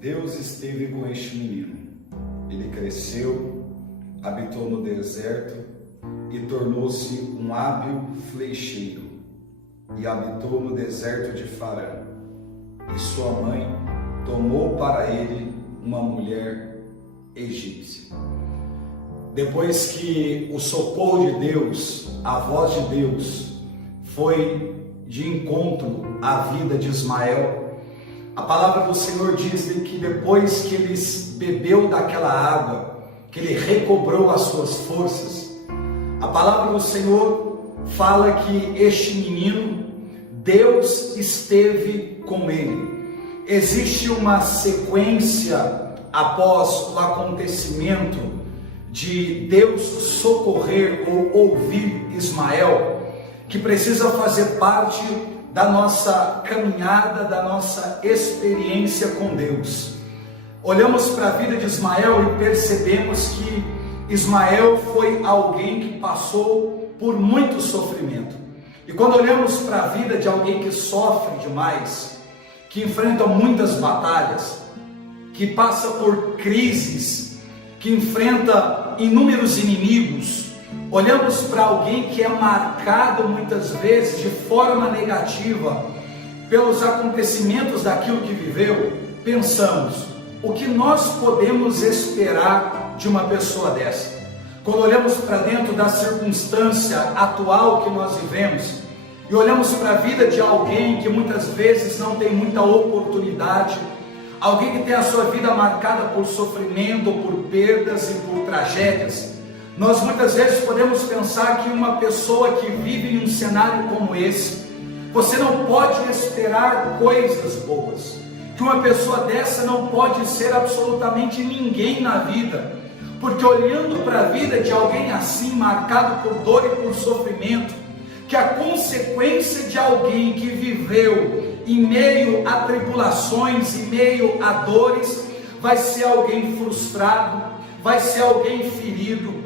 Deus esteve com este menino. Ele cresceu, habitou no deserto e tornou-se um hábil flecheiro, e habitou no deserto de Farã. E sua mãe tomou para ele uma mulher egípcia. Depois que o socorro de Deus, a voz de Deus, foi de encontro à vida de Ismael, a palavra do Senhor diz que depois que ele bebeu daquela água, que ele recobrou as suas forças, a palavra do Senhor fala que este menino, Deus esteve com ele. Existe uma sequência após o acontecimento de Deus socorrer ou ouvir Ismael, que precisa fazer parte da nossa caminhada, da nossa experiência com Deus. Olhamos para a vida de Ismael e percebemos que Ismael foi alguém que passou por muito sofrimento. E quando olhamos para a vida de alguém que sofre demais, que enfrenta muitas batalhas, que passa por crises, que enfrenta inúmeros inimigos, olhamos para alguém que é marcado muitas vezes de forma negativa pelos acontecimentos daquilo que viveu, pensamos, o que nós podemos esperar de uma pessoa dessa? Quando olhamos para dentro da circunstância atual que nós vivemos, e olhamos para a vida de alguém que muitas vezes não tem muita oportunidade, alguém que tem a sua vida marcada por sofrimento, por perdas e por tragédias, nós muitas vezes podemos pensar que uma pessoa que vive em um cenário como esse, você não pode esperar coisas boas, que uma pessoa dessa não pode ser absolutamente ninguém na vida, porque olhando para a vida de alguém assim, marcado por dor e por sofrimento, que a consequência de alguém que viveu em meio a tribulações, em meio a dores, vai ser alguém frustrado, vai ser alguém ferido,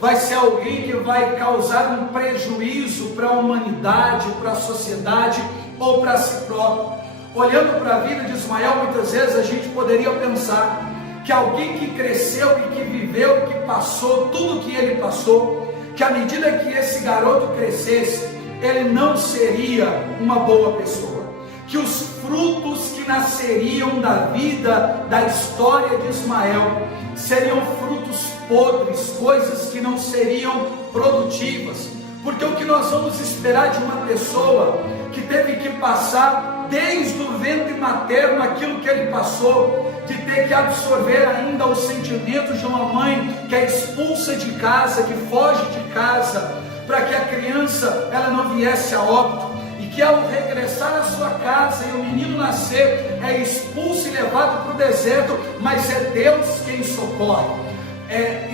vai ser alguém que vai causar um prejuízo para a humanidade, para a sociedade ou para si próprio. Olhando para a vida de Ismael, muitas vezes a gente poderia pensar que alguém que cresceu e que viveu, que passou tudo que ele passou, que à medida que esse garoto crescesse, ele não seria uma boa pessoa, que os frutos que nasceriam da vida, da história de Ismael, seriam frutos podres, coisas que não seriam produtivas, porque o que nós vamos esperar de uma pessoa que teve que passar desde o ventre materno aquilo que ele passou, de ter que absorver ainda os sentimentos de uma mãe que é expulsa de casa, que foge de casa, para que a criança ela não viesse a óbito, e que ao regressar à sua casa e o menino nascer, é expulso e levado para o deserto, mas é Deus quem socorre.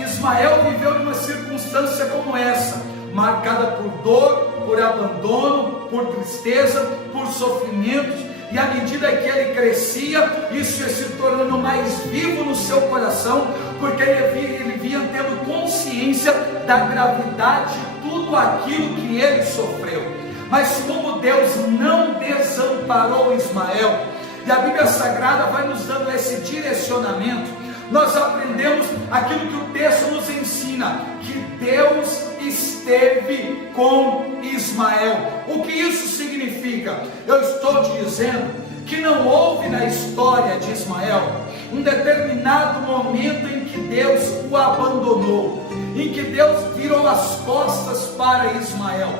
Ismael viveu numa circunstância como essa, marcada por dor, por abandono, por tristeza, por sofrimentos, e à medida que ele crescia, isso ia se tornando mais vivo no seu coração, porque ele vinha tendo consciência da gravidade de tudo aquilo que ele sofreu. Mas como Deus não desamparou Ismael, e a Bíblia Sagrada vai nos dando esse direcionamento, nós aprendemos aquilo que o texto nos ensina, que Deus esteve com Ismael. O que isso significa? Eu estou te dizendo que não houve na história de Ismael um determinado momento em que Deus o abandonou, em que Deus virou as costas para Ismael,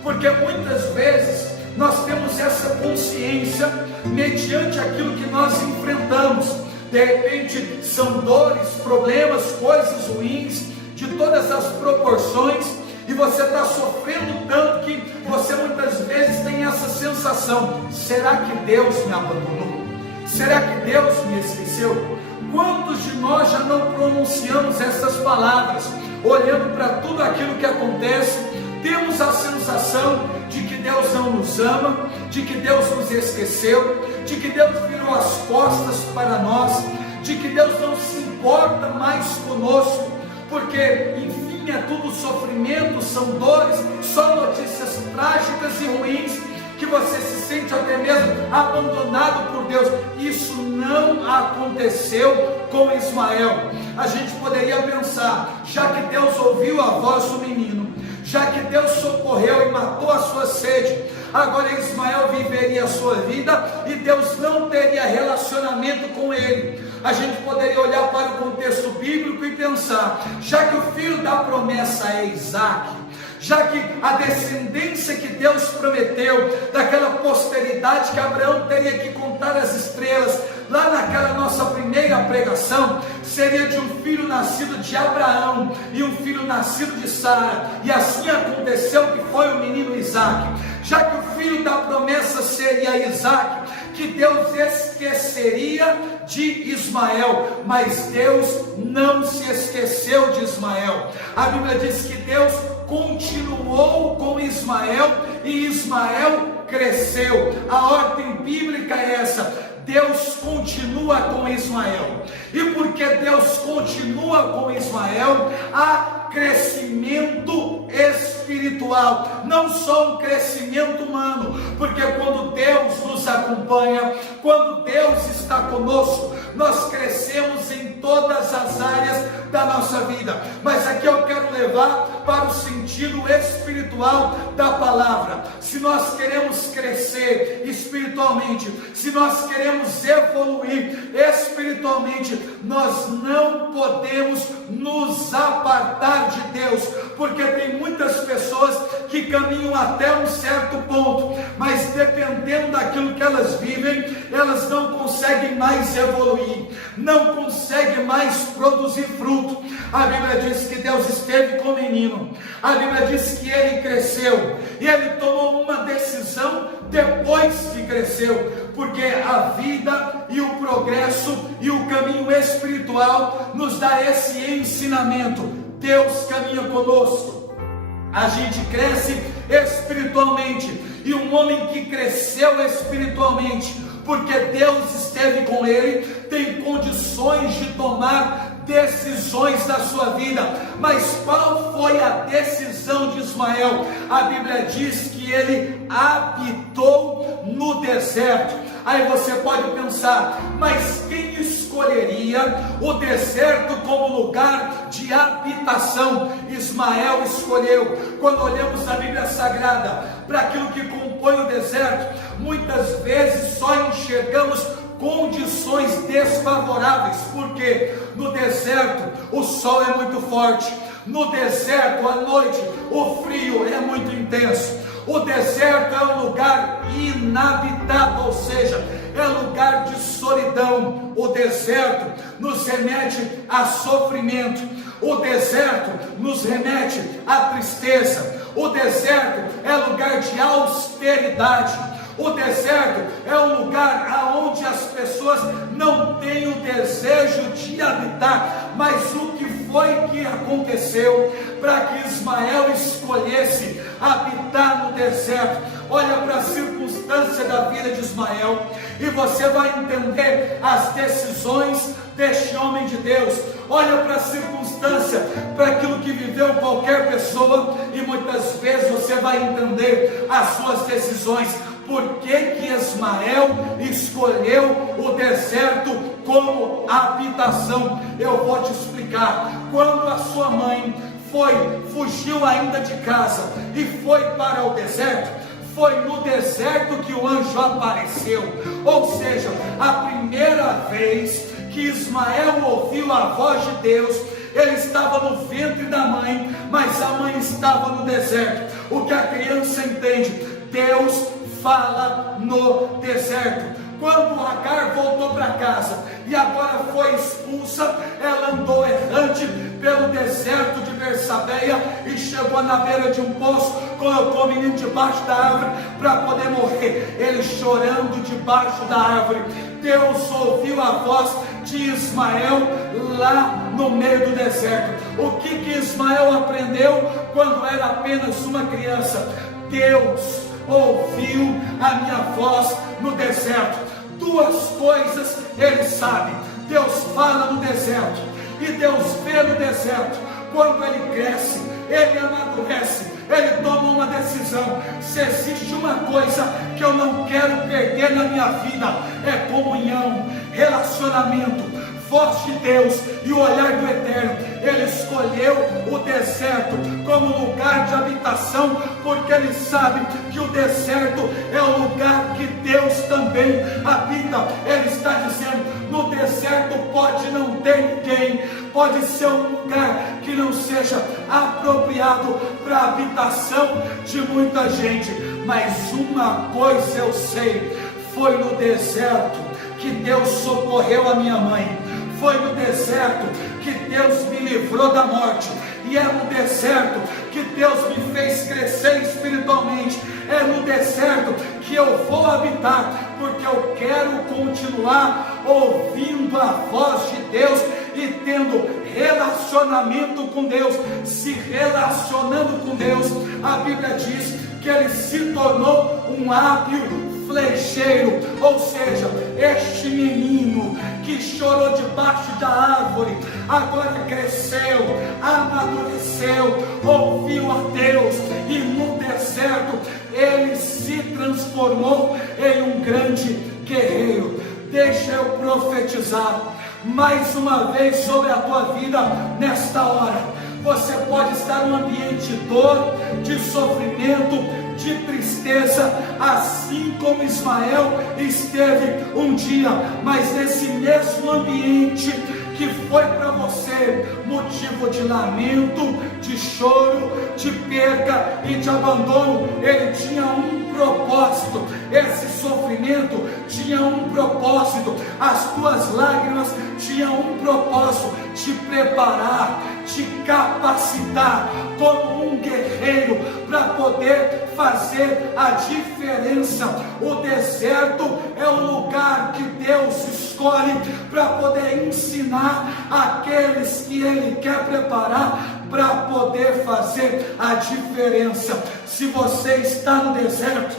porque muitas vezes nós temos essa consciência mediante aquilo que nós enfrentamos. De repente são dores, problemas, coisas ruins, de todas as proporções, e você está sofrendo tanto que você muitas vezes tem essa sensação: será que Deus me abandonou? Será que Deus me esqueceu? Quantos de nós já não pronunciamos essas palavras, olhando para tudo aquilo que acontece, temos a sensação de que Deus não nos ama, de que Deus nos esqueceu, de que Deus virou as costas para nós, de que Deus não se importa mais conosco, porque enfim é tudo sofrimento, são dores, só notícias trágicas e ruins, que você se sente até mesmo abandonado por Deus. Isso não aconteceu com Ismael. A gente poderia pensar, já que Deus ouviu a voz do menino, já que Deus socorreu e matou a sua sede, agora Ismael viveria a sua vida e Deus não teria relacionamento com ele. A gente poderia olhar para o contexto bíblico e pensar, já que o filho da promessa é Isaac, já que a descendência que Deus prometeu, daquela posteridade que Abraão teria que contar as estrelas, lá naquela nossa primeira pregação, seria de um filho nascido de Abraão e um filho nascido de Sara, e assim aconteceu que foi o menino Isaac. Já que o filho da promessa seria Isaac, que Deus esqueceria de Ismael, mas Deus não se esqueceu de Ismael. A Bíblia diz que Deus continuou com Ismael e Ismael cresceu. A ordem bíblica é essa: Deus continua com Ismael, e porque Deus continua com Ismael, há crescimento espiritual, não só um crescimento humano, porque quando Deus nos acompanha, quando Deus está conosco, nós crescemos em todas as áreas da nossa vida. Mas aqui eu quero levar para o sentido espiritual da palavra. Se nós queremos crescer espiritualmente, se nós queremos evoluir espiritualmente, nós não podemos nos apartar de Deus, porque tem muitas pessoas que caminham até um certo ponto, mas dependendo daquilo que elas vivem, elas não conseguem mais evoluir, não conseguem mais produzir fruto. A Bíblia diz que Deus esteve com o menino, a Bíblia diz que ele cresceu, e ele tomou uma decisão depois que cresceu, porque a vida e o progresso e o caminho espiritual nos dá esse ensinamento. Deus caminha conosco, a gente cresce espiritualmente, e um homem que cresceu espiritualmente, porque Deus esteve com ele, tem condições de tomar decisões da sua vida. Mas qual foi a decisão de Ismael? A Bíblia diz que ele habitou no deserto. Aí você pode pensar, mas quem escolheria o deserto como lugar de habitação? Ismael escolheu. Quando olhamos a Bíblia Sagrada para aquilo que compõe o deserto, muitas vezes só enxergamos condições desfavoráveis, porque no deserto o sol é muito forte, no deserto à noite o frio é muito intenso, o deserto é um lugar inabitável, ou seja, é lugar de solidão. O deserto nos remete a sofrimento, o deserto nos remete a tristeza, o deserto é lugar de austeridade. O deserto é um lugar onde as pessoas não têm o desejo de habitar. Mas o que foi que aconteceu para que Ismael escolhesse habitar no deserto? Olha para a circunstância da vida de Ismael e você vai entender as decisões deste homem de Deus. Olha para a circunstância, para aquilo que viveu qualquer pessoa, e muitas vezes você vai entender as suas decisões. Por que Ismael escolheu o deserto como habitação? Eu vou te explicar. Quando a sua mãe fugiu ainda de casa e foi para o deserto, foi no deserto que o anjo apareceu. Ou seja, a primeira vez que Ismael ouviu a voz de Deus, ele estava no ventre da mãe, mas a mãe estava no deserto. O que a criança entende? Deus fala no deserto. Quando Agar voltou para casa e agora foi expulsa, ela andou errante pelo deserto de Bersabeia e chegou na beira de um poço, colocou o menino debaixo da árvore para poder morrer, ele chorando debaixo da árvore. Deus ouviu a voz de Ismael lá no meio do deserto. O que Ismael aprendeu quando era apenas uma criança? Deus ouviu a minha voz no deserto. Duas coisas ele sabe: Deus fala no deserto e Deus vê no deserto. Quando ele cresce, ele amadurece, ele toma uma decisão. Se existe uma coisa que eu não quero perder na minha vida, é comunhão, relacionamento, voz de Deus e o olhar do Eterno. Ele escolheu o deserto como lugar de habitação, porque ele sabe que o deserto é o lugar que Deus também habita. Ele está dizendo: no deserto pode não ter ninguém, pode ser um lugar que não seja apropriado para a habitação de muita gente, mas uma coisa eu sei: foi no deserto que Deus socorreu a minha mãe, foi no deserto que Deus me livrou da morte, e é no deserto que Deus me fez crescer espiritualmente, é no deserto que eu vou habitar, porque eu quero continuar ouvindo a voz de Deus e tendo relacionamento com Deus, se relacionando com Deus. A Bíblia diz que ele se tornou um hábil flecheiro, ou seja, este menino que chorou debaixo da árvore, agora cresceu, amadureceu, ouviu a Deus, e no deserto ele se transformou em um grande guerreiro. Deixa eu profetizar mais uma vez sobre a tua vida nesta hora. Você pode estar num ambiente de dor, de sofrimento, de tristeza, assim como Ismael esteve um dia, mas nesse mesmo ambiente que foi para você motivo de lamento, de choro, de perda e de abandono, ele tinha um propósito. Esse sofrimento tinha um propósito, as tuas lágrimas tinham um propósito: te preparar, te capacitar como um guerreiro para poder fazer a diferença. O deserto é o lugar que Deus escolhe para poder ensinar aqueles que Ele quer preparar para poder fazer a diferença. Se você está no deserto,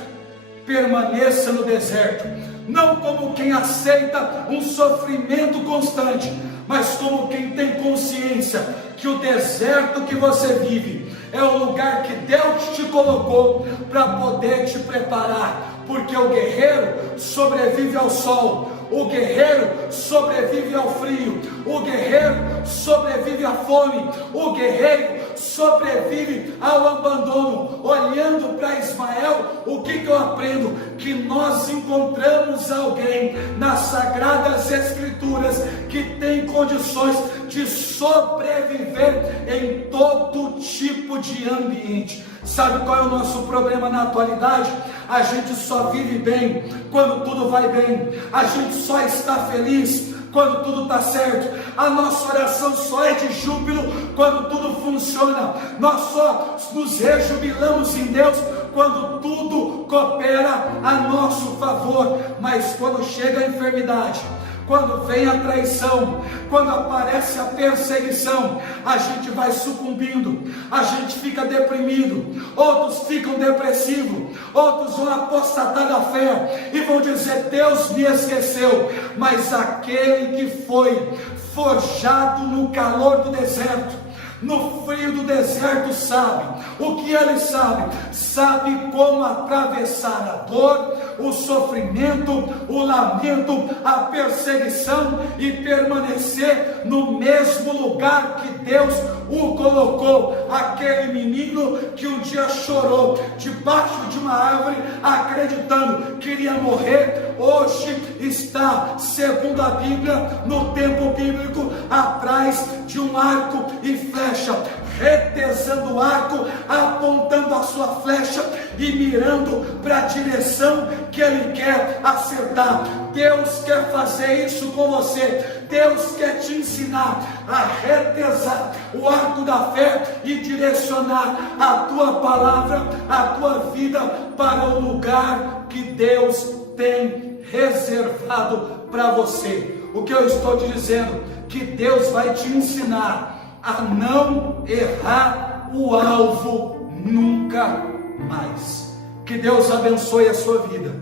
permaneça no deserto, não como quem aceita um sofrimento constante, mas como quem tem consciência que o deserto que você vive é o lugar que Deus te colocou para poder te preparar, porque o guerreiro sobrevive ao sol, o guerreiro sobrevive ao frio, o guerreiro sobrevive à fome, o guerreiro sobrevive ao abandono. Olhando para Ismael, o que eu aprendo? Que nós encontramos alguém nas Sagradas Escrituras que tem condições de sobreviver em todo tipo de ambiente. Sabe qual é o nosso problema na atualidade? A gente só vive bem quando tudo vai bem, a gente só está feliz quando tudo está certo, a nossa oração só é de júbilo quando tudo funciona, nós só nos rejubilamos em Deus quando tudo coopera a nosso favor. Mas quando chega a enfermidade, quando vem a traição, quando aparece a perseguição, a gente vai sucumbindo, a gente fica deprimido, outros ficam depressivos, outros vão apostatar da fé e vão dizer: Deus me esqueceu. Mas aquele que foi forjado no calor do deserto, no frio do deserto, sabe o que ele sabe? Sabe como atravessar a dor, o sofrimento, o lamento, a perseguição e permanecer no mesmo lugar que Deus o colocou. Aquele menino que um dia chorou debaixo de uma árvore, acreditando que iria morrer, hoje está, segundo a Bíblia, no tempo bíblico, atrás de um arco e flecha, retesando o arco, apontando a sua flecha e mirando para a direção que ele quer acertar. Deus quer fazer isso com você. Deus quer te ensinar a retesar o arco da fé e direcionar a tua palavra, a tua vida para o lugar que Deus tem reservado para você. O que eu estou te dizendo? Que Deus vai te ensinar a não errar o alvo nunca mais. Que Deus abençoe a sua vida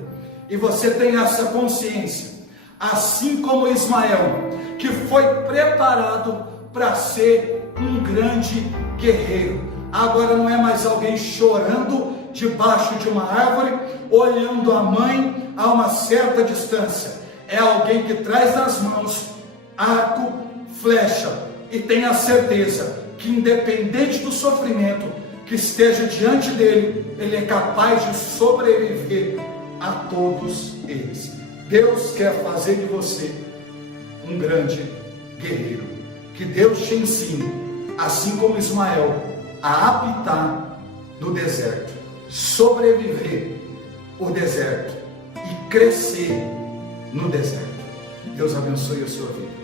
e você tenha essa consciência, assim como Ismael, que foi preparado para ser um grande guerreiro. Agora não é mais alguém chorando debaixo de uma árvore, olhando a mãe a uma certa distância. É alguém que traz nas mãos arco, flecha e tem a certeza que, independente do sofrimento que esteja diante dele, ele é capaz de sobreviver a todos eles. Deus quer fazer de você um grande guerreiro. Que Deus te ensine, assim como Ismael, a habitar no deserto, sobreviver o deserto e crescer no deserto. Deus abençoe a sua vida.